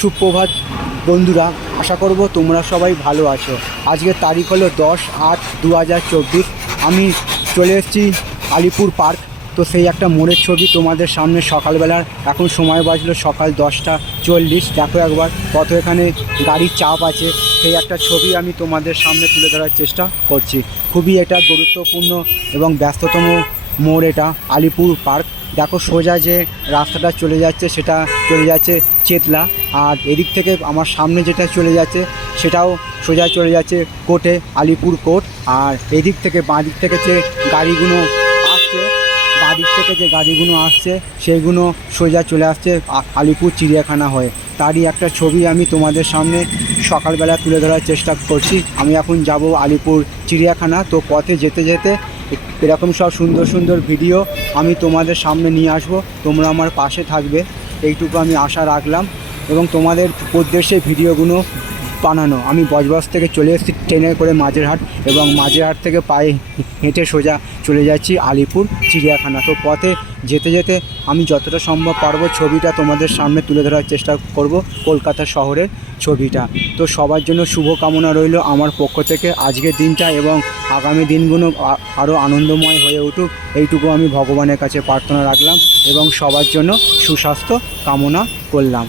সুপ্রভাত বন্ধুরা, আশা করব তোমরা সবাই ভালো আছো। আজকের তারিখ হলো দশ আট দু হাজার চব্বিশ। আমি চলে এসেছি আলিপুর পার্ক। তো সেই একটা মোড়ের ছবি তোমাদের সামনে সকালবেলার এখন সময় বাজলো সকাল দশটা চল্লিশ। দেখো একবার কত এখানে গাড়ির চাপ আছে। সেই একটা ছবি আমি তোমাদের সামনে তুলে ধরার চেষ্টা করছি। খুবই এটা গুরুত্বপূর্ণ এবং ব্যস্ততম মোড় এটা, আলিপুর পার্ক। দেখো সোজা যে রাস্তাটা চলে যাচ্ছে, সেটা চলে যাচ্ছে চেতলা। আর এদিক থেকে আমার সামনে যেটা চলে যাচ্ছে, সেটাও সোজা চলে যাচ্ছে কোর্টে আলিপুর কোর্ট আর এদিক থেকে বাঁ দিক থেকে যে গাড়িগুলো থেকে যে গাড়িগুলো আসছে সেইগুলো সোজা চলে আসছে আলিপুর চিড়িয়াখানা হয়ে। তারই একটা ছবি আমি তোমাদের সামনে সকালবেলা তুলে ধরার চেষ্টা করছি। আমি এখন যাব আলিপুর চিড়িয়াখানা, তো পথে যেতে যেতে এরকম সব সুন্দর সুন্দর ভিডিও আমি তোমাদের সামনে নিয়ে আসব। তোমরা আমার পাশে থাকবে। এইটুকু আমি আশা রাখলাম এবং তোমাদের উদ্দেশ্যে ভিডিওগুলো বানানো। আমি বজবজ থেকে চলে এসেছি ট্রেনে করে মাঝেরহাট এবং মাঝেরহাট থেকে পায়ে হেঁটে সোজা চলে যাচ্ছি আলিপুর চিড়িয়াখানা। তো পথে যেতে যেতে আমি যতটা সম্ভব পারব ছবিটা তোমাদের সামনে তুলে ধরার চেষ্টা করব কলকাতা শহরের ছবিটা। তো সবার জন্য শুভ কামনা রইল আমার পক্ষ থেকে। আজকের দিনটা এবং আগামী দিনগুলো আরও আনন্দময় হয়ে উঠুক এইটুকু আমি ভগবানের কাছে প্রার্থনা রাখলাম এবং সবার জন্য সুস্বাস্থ্য কামনা করলাম।